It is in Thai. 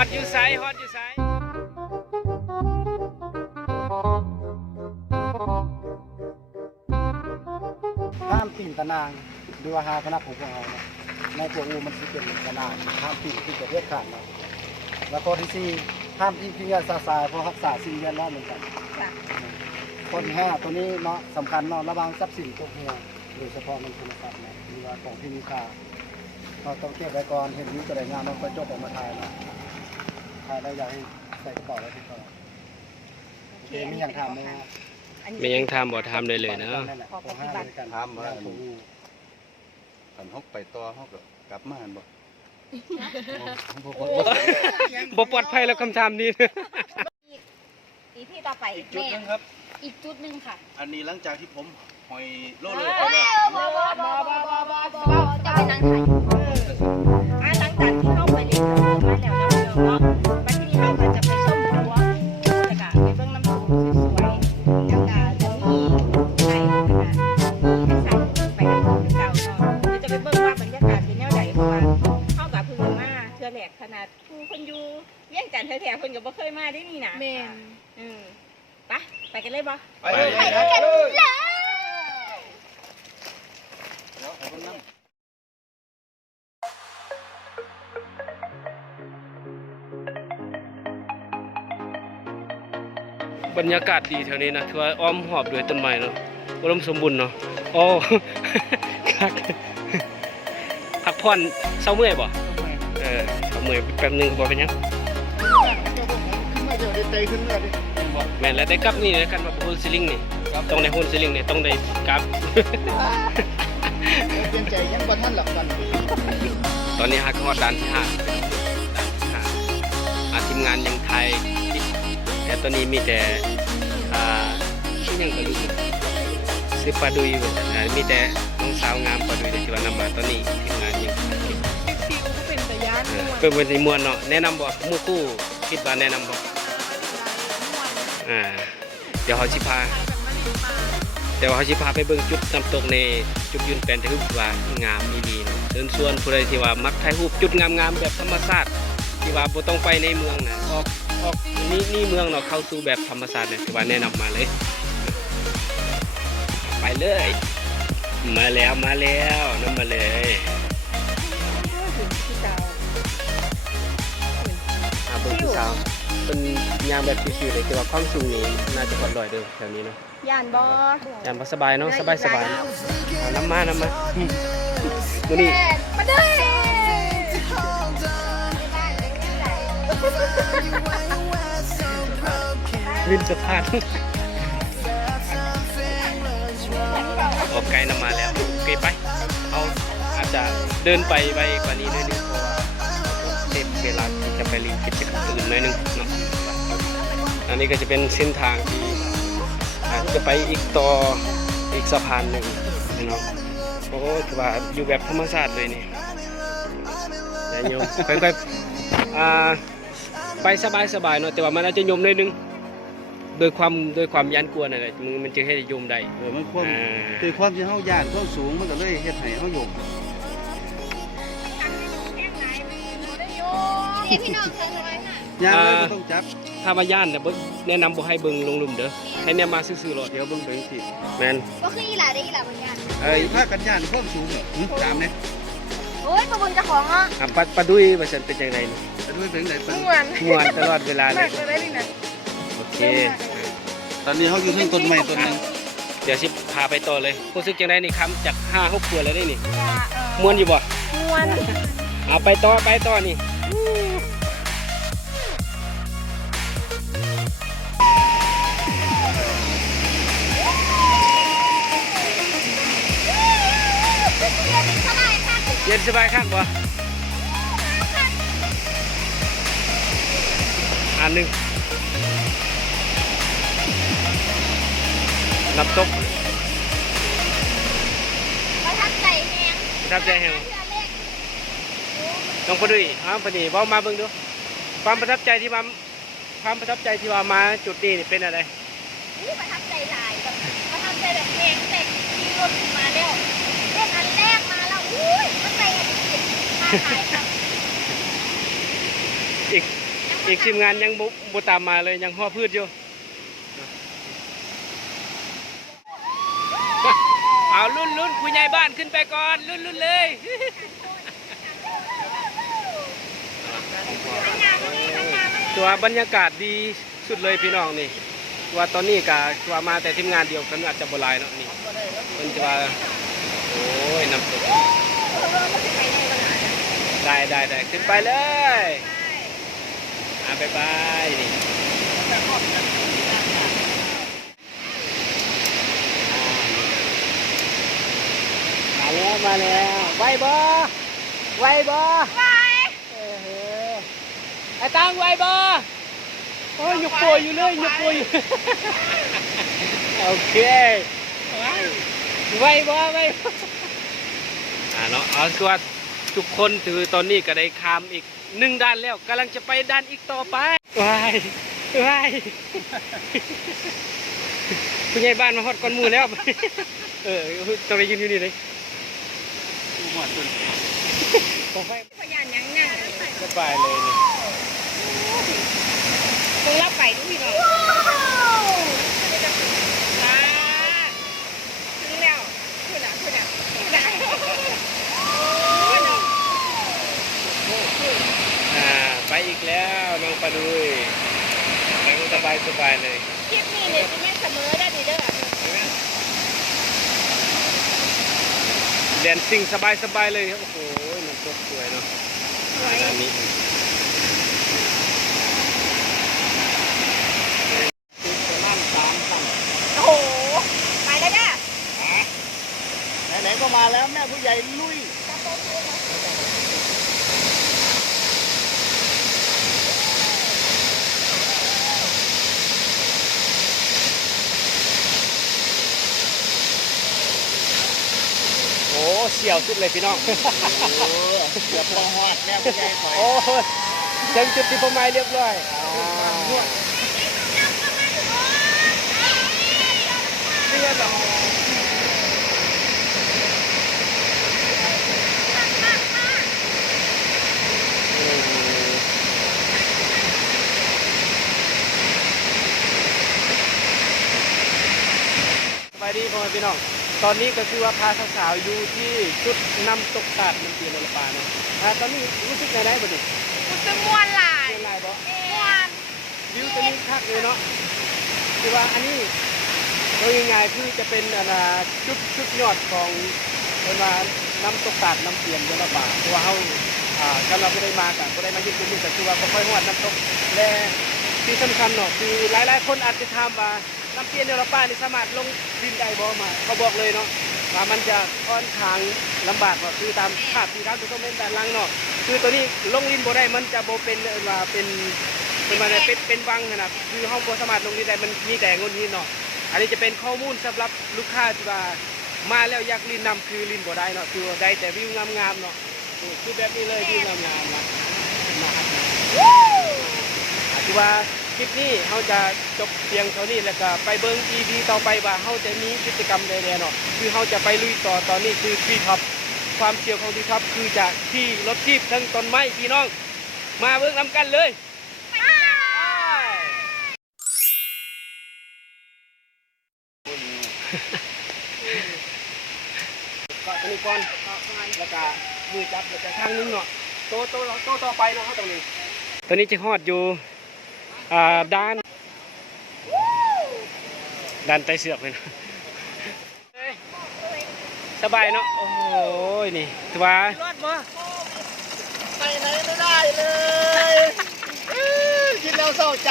อตอยู่ไซฮอตอยู่ไซห้ามปีนตะนางดูว่าหาคณะของพวกเราเนี่ยในพวกอูมันสิเป็นตะนางห้ามปีนที่จะเรียกขาดเนาะแล้วข้อที่สี่ห้ามทิ้งทิ้งยาซาซายเพราะรักษาสิ่งแวดล้อมเหมือนกันค่ะข้อที่ห้าตัวนี้เนาะสำคัญเนาะระวังทรัพย์สินตกเรือโดยเฉพาะมันคุณทรัพย์เนาะหรือว่าของที่มีค่าเราต้องเก็บไว้ก่อนเห็นวิวกระไดงามเราก็จกออกมาถ่ายเนาะถ่ายได้อยากให้ใส่กระเป๋าไว้ที่ก่อนโอเคมีอย่างถามไหมฮะไม่ยังทำบ่ทำได้เลยเนาะขอปฏิบัติถามว่าผมคันฮกไปต่อฮกก็กลับมาหั่นบ่บ่ปลอดภัยแล้วคำถามนี้ อีที่ต่อไปอีกจุดแม่หนึงครับ อีกจุดหนึ่งค่ะอันนี้หลังจากที่ผมหอยโลบเลอยไปแล้วบอบอบอบอบอบอจะไปนั่งถ่าย กันเลยบ่ไปเลยไปกันเลยเดี๋ยวให้เพิ่นนั่งบรรยากาศดีแถวนี้นะถือว่าอ้อมหอบด้วยต้นไม้เนาะอุดมสมบูรณ์เนาะโอ้คักพักผ่อนเศร้าเมื่อยบ่เออเศร้าเมื่อยแป๊บหนึงก็บ่เป็นหยังไม่เดี๋ยวได้เตะขึ้นเลยดิแม่นแล้วได้กลับนี่แล้วกันว่าโฮลซิลิงนี่ต้องได้โฮลซิลิงนี่ต้องได้กลับ เปลี่ยนใจยังบ่ทันหลับกันตอนนี้ฮักฮอดด้านที่ห้าด้านที่ห้าอาทีมงานยังไทยติดแต่ตอนนี้มีแต่อ่าชื่อหยังก็รู้ซื้อปลาดุยเว้ยอ่ามีแต่น้องสาวงามปลาดุยที่ว่านำมาตอนนี้ทีมงานยังฟิวก็เป็นตะยานเอม่อวนเป็นวันนี้มวนเนาะแนะนำบ่หมู่คู่คิดว่าแนะนำบ่อ่า เดี๋ยวเขาสิพาแต่ว่าเขาสิพาไปเบิ่งจุดน้ำตกในจุดยืนแปลนที่รูปว่างามอีดีเนาะเชิญชวนผู้ใดที่ว่ามักถ่ายรูปจุดงามๆแบบธรรมชาติที่ว่าบ่ต้องไปในเมืองนะออกออกนี่นี่เมืองเนาะเข้าสู่แบบธรรมชาติเนี่ยถือว่าแนะนำมาเลย ไปเลย มาแล้วมาแล้วนั่นมาเลยที่เจ้าอาเบิ่งผู้สาว เป็นยามแบบชิวๆเลยแต่ว่าความสูงนี่น่าจะพอดลอยเด้อแถวนี้เนาะย่านบ่ยามบ่สบายเนาะสบายสบายเอาน้ำมาน้ำมาอืมมื้อนี้มาเด้อวินสะพานออกไกลนำมาแล้วโอเคไปเอาอาจจะเดินไปไปกว่านี้หนิดนึงเพราะว่าเต็มเวลาที่จะไปรีกิจกรรมอื่นหน่อยหนึงเนาะ อันนี้ก็จะเป็นเส้นทางที่อาจจะไปอีกต่ออีกสะพานหนึ่งเนาะโอ้ถือว่าอยู่แบบธรรมชาติเลยนี่อย่าโยมค่อยๆอ่าไปสบายๆเนาะแต่ว่ามันอาจจะโยมหน่อยนึงโดยความโดยความยันกลัวนั่นแหละมึงมันจึงให้โยมได้เออมันความอ่าคือความที่เฮาย่านความสูงมันก็เลยเฮ็ดให้เฮาหยงนี่พี่น้องเธอเลยค่ะย่างเลยบ่ต้องจับ ถ้าว่าย่านเนี่ยบ่แนะนำบ่ให้เบิ่งลงหลุมเด้อให้เนี่ยมาซื่อๆรถเดี๋ยวเบิ่งเบิ่งสิแม่นก็คืออีหลาได้อีหลาเหมือนกันเอ้ยพากันย่านความสูงเนี่ยหึตามเนี่ยโอ้ยมาบนเจ้าของอะอะปัดปะดุยว่าซั่นเป็นจังไดนี่จะด้วยเป็นไหนเพิ่นม่วนม่วนตลอดเวลาเลมายกเลยนี่นะโอเค ตอนนี้เฮาอยู่เทั้งต้นไม้ต้นหนึงเดี๋ยวสิพาไปต่อเลยรู้สึกจังไดนี่คำจาก5 6ขวดแล้วได้นี่อย่าเออม่วนอยู่บ่ม่วนเอาไปต่อไปต่อนี่ ย็นสบายครับบ่อันหนึ่งน้ำตกประทับใจแฮงประทับใจแห่งเรือเล็กน้องปะดุยอ้าวปะนี่เว้ามาเบิ่งดู ความประทับใจที่มาความประทับใจที่ว่ามาจุดนี้นี่เป็นอะไรอู้ประทับใจหลายแบบประทับใจแบบแฮงแต่ขี่ร อีกอีกทีมงานยังบบตามมาเลยยังห่อพืชอยู่ เอารุ่นรุ่นผู้ใหญ่บ้านขึ้นไปก่อนรุ่นรุ่นเลยตัวบรรยากาศดีสุดเลยพี่น้องนี่ว่าตอนนี้กะว่ามาแต่ทีมงานเดียวกันอาจจะบลายเนาะนี่มันจะว่าโอ้ยน้ำตก ได้ได้ได้ขึ้นไปเลยอะบายบายนี่มาแล้วมาแล้วไหวบ่ไหวบ่เออเฮ้อไอ้ตังไหวบ่โอ้ยหยุกป่วยอยู่เลยหยุกป่วยอยู่โอเคไหวบ่ไหวบ่อ่าเนาะเอาคือว่า ทุกคนถือตอนนี้ก็ได้ข้ามอีกหนึ่งด้านแล้วกำลังจะไปด้านอีกต่อไปว้ายว้ายผู้ใหญ่บ้านมาฮอดก่อนหมู่แล้ว เออจะไปยืนอยู่นี่เลยหอดจนขอไฟพยานยังนั่งสบายเลยนี่คงรับไปทุกพี่น้องมาถึงแล้วขึ้นอะขึ้นอะขึ้นอะขึ้นอะ อ่าไปอีกแล้วน้องปลาดุยไปสบายสบายเลย คลิปนี้เนี่ยจะไม่เสมอได้ดีเด้อ เรียนสิ่งสบายสบายเลยครับ โอ้โหมันตกสวยเนาะสวยอันนี้ประมาณสามพันโอ้โห ไปแล้วจ้ะไหนๆก็มาแล้วแม่ผู้ใหญ่ลุย โอ้ เสี่ยวสุดเลยพี่น้อง เกือบพอฮอดแม่ผู้ใหญ่ถอยโอ้ถึงจุดที่ผมหมายเรียบร้อยอ่าเรียบร้อยสบายดีพ่อแม่พี่น้อง ตอนนี้ก็คือว่าพาสาวๆอยู่ที่จุดน้ำตกตาดน้ำเตียนในลำปางเนาะอ่าตอนนี้รู้สึกไงได้บ่ดิกูจะม่วนหลายเป็นไรบ่ม่วนวิวตัวนี้คักเลยเนาะคือว่าอันนี้โดยง่ายๆคือจะเป็นอันน่ะจุดจุดยอดของเรียกว่าน้ำตกตาดน้ำเตียนในลำปางเพราะว่าเฮาอ่ากันเราไม่ได้มากันบ่ได้มาอยู่ตรงนี้แต่คือว่าบ่ค่อยฮอดน้ำตกและที่สำคัญเนาะคือหลายๆคนอาจจะถามว่า น้ำเตียนในลำปานี่สามารถลงดินได้บ่มา เขาบอกเลยเนาะว่ามันจะค่อนข้างลำบากกว่าคือตามภาพที่ท่านผู้ชมเห็นด้านล่างเนาะคือตัวนี้ลงลินบ่ได้มันจะบ่เป็นว่าเป็นเป็นมาเป็นเป็นวังนะคือห้องบ่สามารถลงลินได้มันมีแต่งนนี้เนาะอันนี้จะเป็นข้อมูลสำหรับลูกค้าที่ว่ามาแล้วอยากลินนำคือลินบ่ได้เนาะคือได้แต่วิวงามๆเนาะคือแบบนี้เลยวิวงามๆนะนะครับอาจจะว่า ลิปนี้เขาจะจบเพียงเท่านี้แล้วก็ไปเบิ้ง EP ต่อไปว่าเขาจะมีกิจกรรมใดๆเนาะคือเขาจะไปลุยต่อตอนนี้คือที่ท็อปความเชี่ยวของที่ท็อปคือจะที่รถทีบทั้งต้นไม้พี่น้อง มาเบิ้งนำกันเลยก็ตัวนี้ก่อนแล้วก็มือจับแล้วก็ข้างนึงเนาะโตโตโตต่อไปเนาะเขาตรงนี้ ตัวนี้จะฮอดอยู่ ด้านด้านใต้เสือกเลยนะสบายเนาะโอ้ยนี่ถือว่าไปไหนไม่ได้เลยอื้อคิดแล้วเศร้าใจ